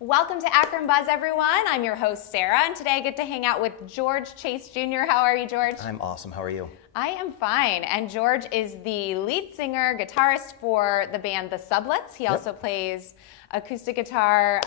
Welcome to AkronBuzz, everyone. I'm your host, Sarah, and today I get to hang out with George Chase Jr. How are you, George? I'm awesome. How are you? I am fine. And George is the lead singer, guitarist for the band The Sublets. He also plays acoustic guitar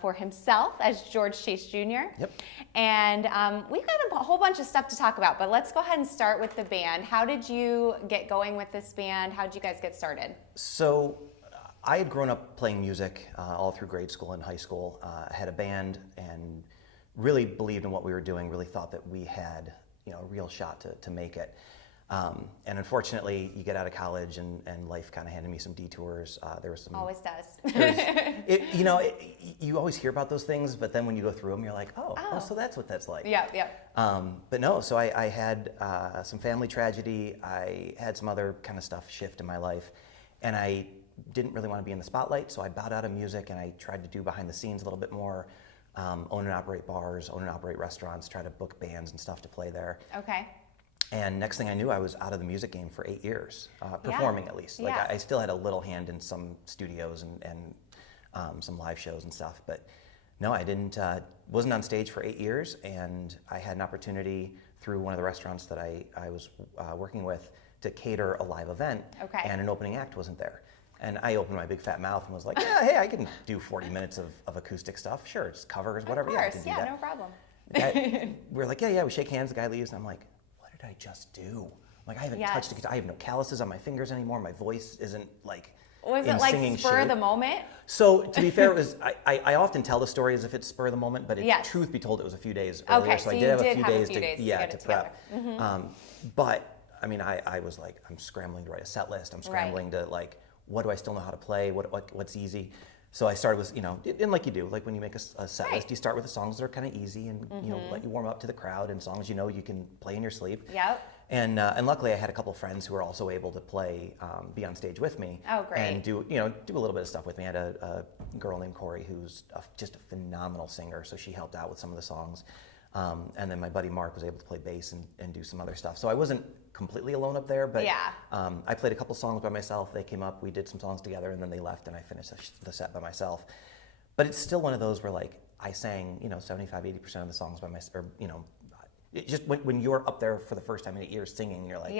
for himself as George Chase Jr. Yep. And we've got a whole bunch of stuff to talk about, but let's go ahead and start with the band. How did you get going with this band? How did you guys get started? So I had grown up playing music all through grade school and high school. I had a band and really believed in what we were doing, really thought that we had a real shot to make it. And unfortunately, you get out of college and life kind of handed me some detours. There was some. Always does. You always hear about those things, but then when you go through them, you're like, oh, so that's what that's like. Yeah. But no, so I had some family tragedy. I had some other kind of stuff shift in my life, and I didn't really want to be in the spotlight, so I bowed out of music and I tried to do behind the scenes a little bit more, own and operate bars, own and operate restaurants, try to book bands and stuff to play there. Okay. And next thing I knew, I was out of the music game for 8 years, performing at least. Like I still had a little hand in some studios and some live shows and stuff, but no, I didn't. Wasn't on stage for 8 years, and I had an opportunity through one of the restaurants that I was working with to cater a live event, and an opening act wasn't there. And I opened my big fat mouth and was like, yeah, hey, I can do 40 minutes of acoustic stuff. Sure, just covers, whatever. Of course, I can do that. No problem. We're like, yeah, we shake hands, the guy leaves, and I'm like, what did I just do? Like, I haven't touched a guitar. I have no calluses on my fingers anymore. My voice isn't like Was it like spur of the moment? So, to be fair, it was, I often tell the story as if it's spur of the moment, but truth be told, it was a few days earlier. Okay, so I you did have did a few have days a few days to prep. But, I mean, I was like, I'm scrambling to write a set list. I'm scrambling to like, what do I still know how to play? What's easy? So I started with, and like you do, like when you make a set list, you start with the songs that are kind of easy and let you warm up to the crowd and songs you can play in your sleep. Yep. And luckily I had a couple friends who were also able to play, be on stage with me. Oh, great. And do a little bit of stuff with me. I had a girl named Corey who's just a phenomenal singer, so she helped out with some of the songs. And then my buddy Mark was able to play bass and do some other stuff. So I wasn't completely alone up there, but I played a couple songs by myself. They came up, we did some songs together, and then they left, and I finished the set by myself. But it's still one of those where like I sang 75-80% of the songs by myself, or it just when you're up there for the first time in 8 years singing, you're like,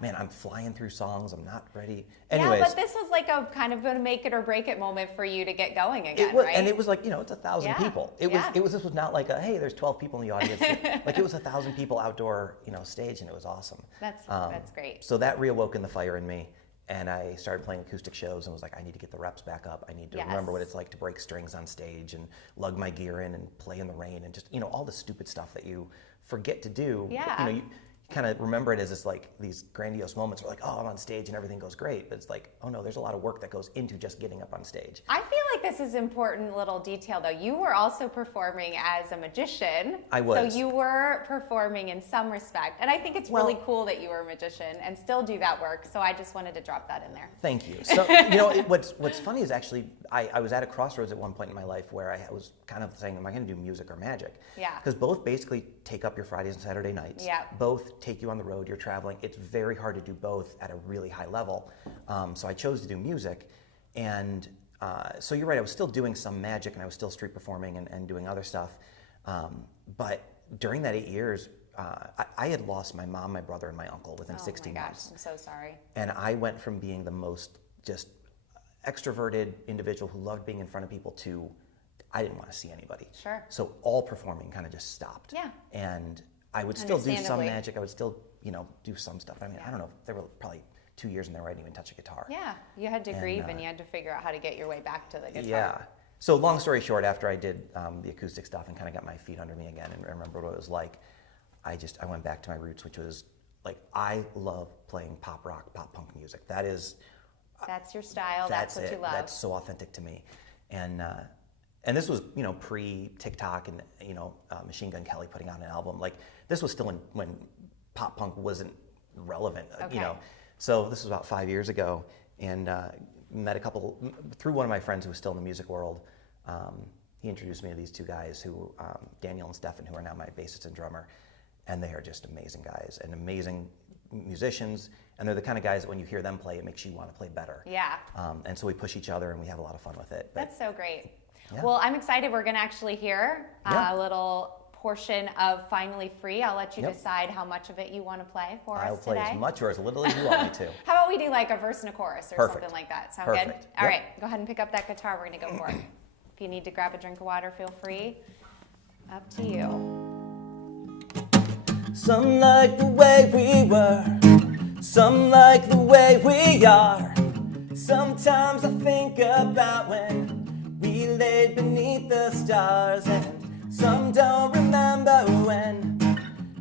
man, I'm flying through songs, I'm not ready. Anyways, but this was like a kind of a make it or break it moment for you to get going again, right? And it was like, it's 1,000 people. This was not like hey, there's 12 people in the audience. Like it was 1,000 people outdoor, stage, and it was awesome. That's great. So that reawoken the fire in me, and I started playing acoustic shows and was like, I need to get the reps back up. I need to remember what it's like to break strings on stage and lug my gear in and play in the rain and just all the stupid stuff that you forget to do. But, you kind of remember it as this like these grandiose moments where like, oh, I'm on stage and everything goes great, but it's like, oh no, there's a lot of work that goes into just getting up on stage. I feel like this is important little detail though. You were also performing as a magician. I was. So you were performing in some respect, and I think it's really cool that you were a magician and still do that work. So I just wanted to drop that in there. Thank you. So what's funny is actually I was at a crossroads at one point in my life where I was kind of saying, am I going to do music or magic? Yeah. Because both basically take up your Fridays and Saturday nights. Yeah. Both take you on the road. You're traveling. It's very hard to do both at a really high level. So I chose to do music, and so you're right. I was still doing some magic, and I was still street performing and doing other stuff. But during that 8 years, I had lost my mom, my brother, and my uncle within 16 months. I'm so sorry. And I went from being the most just extroverted individual who loved being in front of people to I didn't want to see anybody. Sure. So all performing kind of just stopped. Yeah. And I would still do some magic. I would still, do some stuff. I mean, I don't know. There were probably 2 years in there where I didn't even touch a guitar. Yeah. You had to grieve and you had to figure out how to get your way back to the guitar. Yeah. So long story short, after I did the acoustic stuff and kind of got my feet under me again and remembered what it was like, I went back to my roots, which was like, I love playing pop rock, pop punk music. That's your style. That's what you love. That's so authentic to me. And this was, pre-TikTok and, Machine Gun Kelly putting out an album. Like, this was still when pop punk wasn't relevant, So this was about 5 years ago, and met a couple, through one of my friends who was still in the music world. He introduced me to these two guys who, Daniel and Stefan, who are now my bassist and drummer. And they are just amazing guys and amazing musicians. And they're the kind of guys that when you hear them play, it makes you want to play better. Yeah. And so we push each other and we have a lot of fun with it. That's so great. Yeah. Well, I'm excited. We're going to actually hear Yeah. a little portion of Finally Free. I'll let you Yep. decide how much of it you want to play for I'll us play today. as much or as little as you want me to. How about we do like a verse and a chorus or Perfect. something like that? Sound Perfect. good? All Yep. right, go ahead and pick up that guitar. We're going to go for it. If you need to grab a drink of water, feel free. Up to you. Some like the way we were, some like the way we are. Sometimes I think about when we laid beneath the stars, and some don't remember when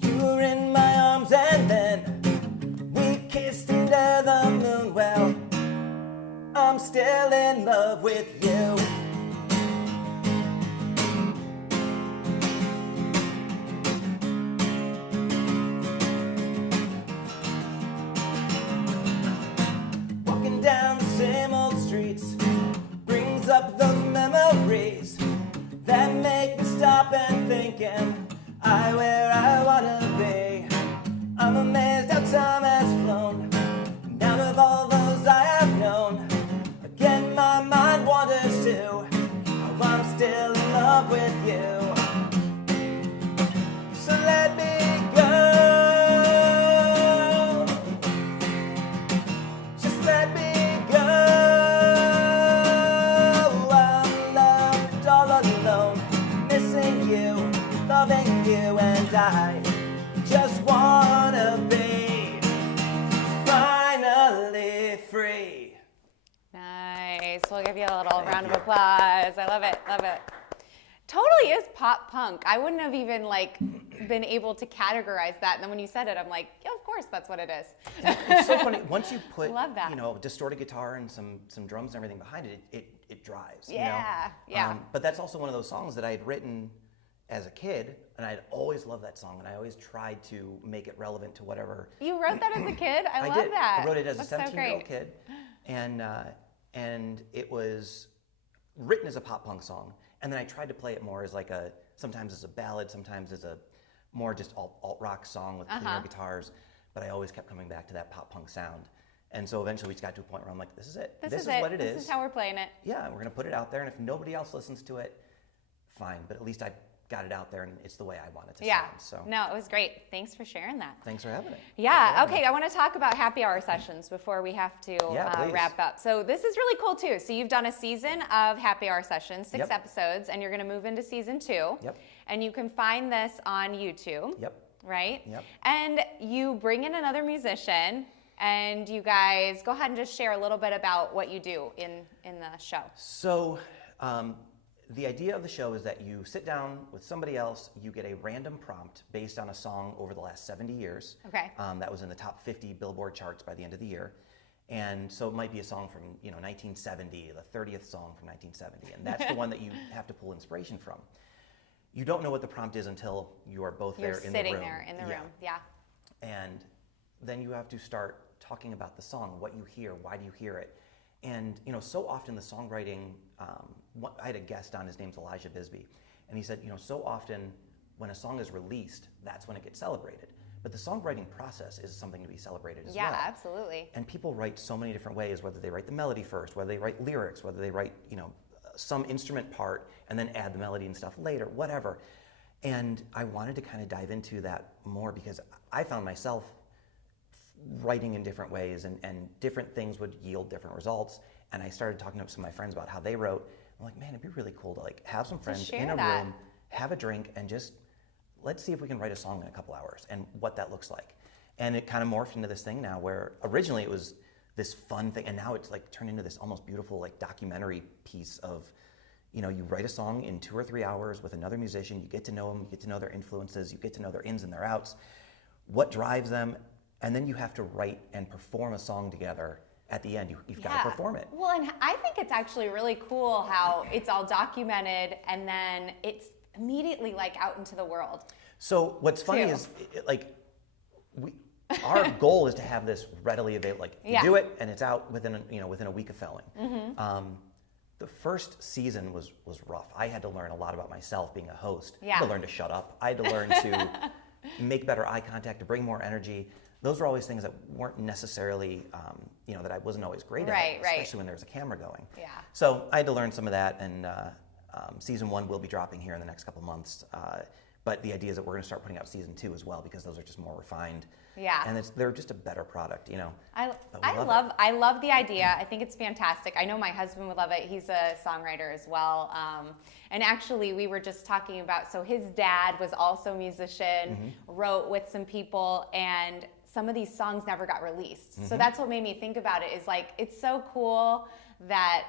you were in my arms, and then we kissed under the moon. Well, I'm still in love with you. Walking down the same old streets brings up those memories that make me stop and thinking where I wanna be. I'm amazed how time has flown, and out of all those I have known, again my mind wanders to how I'm still in love with you. So let me go. Just let me go. I'm left all alone, missing you, loving you, and I just wanna be finally free. Nice. We'll give you a little round of applause. I love it. Love it. Totally is pop punk. I wouldn't have even been able to categorize that. And then when you said it, I'm like, yeah, of course, that's what it is. It's so funny. Once you put, Love that. distorted guitar and some drums and everything behind it, it drives. Yeah, yeah. But that's also one of those songs that I had written as a kid, and I'd always loved that song, and I always tried to make it relevant to whatever. You wrote that as a kid? I love did. that. I wrote it as That's a 17-year-old so great. kid, and it was written as a pop punk song, and then I tried to play it more as sometimes as a ballad, sometimes as a more just alt rock song with cleaner guitars, but I always kept coming back to that pop punk sound. And so eventually we just got to a point where I'm like, this is it. This is what it is. This is how we're playing it. Yeah, we're going to put it out there, and if nobody else listens to it, fine, but at least I got it out there, and it's the way I want it to sound. So No, it was great. Thanks for sharing that. thanks for having it. Yeah, okay, I want to talk about happy hour sessions before we have to please. wrap up. So this is really cool too. So you've done a season of happy hour sessions, 6 Yep. episodes, and you're going to move into season 2. Yep. And you can find this on YouTube. Yep. Right? Yep. And you bring in another musician, and you guys go ahead and just share a little bit about what you do in the show. So the idea of the show is that you sit down with somebody else, you get a random prompt based on a song over the last 70 years. Okay. That was in the top 50 Billboard charts by the end of the year. And so it might be a song from 1970, the 30th song from 1970, and that's the one that you have to pull inspiration from. You don't know what the prompt is until you are both You're there in the room. sitting there in the room. Yeah. And then you have to start talking about the song, what you hear, why do you hear it. And so often the songwriting, I had a guest on, his name's Elijah Bisbee, and he said, so often when a song is released, that's when it gets celebrated. But the songwriting process is something to be celebrated as well. Yeah, absolutely. And people write so many different ways, whether they write the melody first, whether they write lyrics, whether they write, some instrument part and then add the melody and stuff later, whatever. And I wanted to kind of dive into that more because I found myself writing in different ways, and different things would yield different results. And I started talking to some of my friends about how they wrote. I'm like, man, it'd be really cool to have some friends in a room, have a drink, and just let's see if we can write a song in a couple hours and what that looks like. And it kind of morphed into this thing now where originally it was this fun thing, and now it's turned into this almost beautiful documentary piece of, you write a song in 2 or 3 hours with another musician, you get to know them, you get to know their influences, you get to know their ins and their outs, what drives them, and then you have to write and perform a song together. At the end, you've got to perform it. Well, and I think it's actually really cool how it's all documented and then it's immediately out into the world. So what's funny is our goal is to have this readily available. You do it and it's out within a week of filming. Mm-hmm. The first season was rough. I had to learn a lot about myself being a host. I had to learn to shut up. I had to learn to make better eye contact, to bring more energy. Those were always things that weren't necessarily, that I wasn't always great at, especially when there was a camera going. Yeah. So I had to learn some of that, and season 1 will be dropping here in the next couple months. But the idea is that we're going to start putting out season 2 as well, because those are just more refined. Yeah. And they're just a better product, you know. I love the idea. I think it's fantastic. I know my husband would love it. He's a songwriter as well. And actually, we were just talking about, so his dad was also a musician, wrote with some people, and some of these songs never got released. So that's what made me think about it, is like, it's so cool that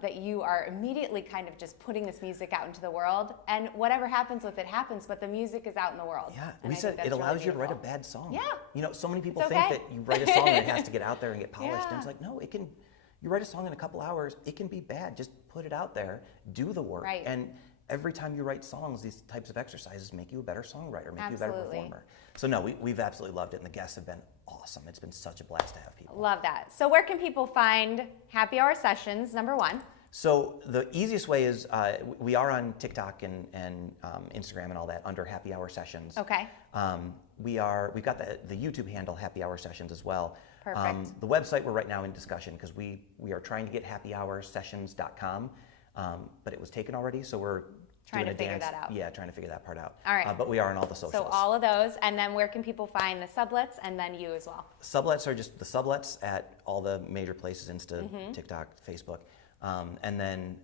that you are immediately kind of just putting this music out into the world, and whatever happens with it happens, but the music is out in the world. Yeah, and we said it allows you to write a bad song. Yeah. You know, so many people It's think okay. that you write a song and it has to get out there and get polished, and it's Yeah. like, no, you write a song in a couple hours, it can be bad. Just put it out there, do the work. Right. And every time you write songs, these types of exercises make you a better songwriter, make you a better Absolutely. performer. So no, we've absolutely loved it, and the guests have been awesome. It's been such a blast to have people. Love that. So where can people find happy hour sessions, number 1? So the easiest way is we are on TikTok and Instagram and all that under Happy Hour Sessions. Okay. We've got the YouTube handle Happy Hour Sessions as well. Perfect. The website we're right now in discussion, because we are trying to get happyhoursessions.com, but it was taken already, so we're Trying doing to a figure dance. that out. Yeah, trying to figure that part out. All right. But we are on all the socials. So all of those, and then where can people find the Sublets, and then you as well? Sublets are just the Sublets at all the major places, Insta, Mm-hmm. TikTok, Facebook. And then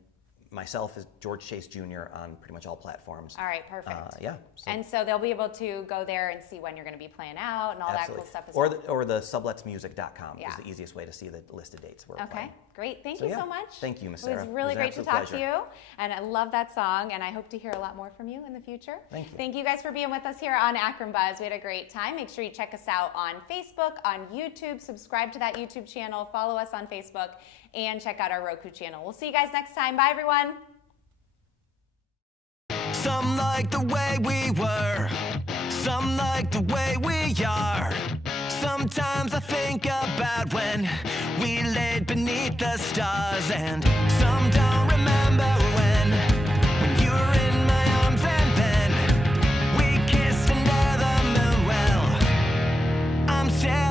myself is George Chase Jr. on pretty much all platforms. All right, perfect. Yeah. So And so they'll be able to go there and see when you're going to be playing out and all that cool stuff as well. Or the subletsmusic.com Yeah. is the easiest way to see the listed dates we're Okay, playing. great. Thank So, you yeah. so much. Thank you, Miss It Sarah. was really It was an great to absolute talk to pleasure. you, and I love that song, and I hope to hear a lot more from you in the future. Thank you. Thank you guys for being with us here on AkronBuzz. We had a great time. Make sure you check us out on Facebook, on YouTube, subscribe to that YouTube channel, follow us on Facebook, and check out our Roku channel. We'll see you guys next time. Bye, everyone. Some like the way we were, some like the way we are. Sometimes I think about when we laid beneath the stars, and some don't remember when you were in my arms, and then we kissed under the moon. Well, I'm still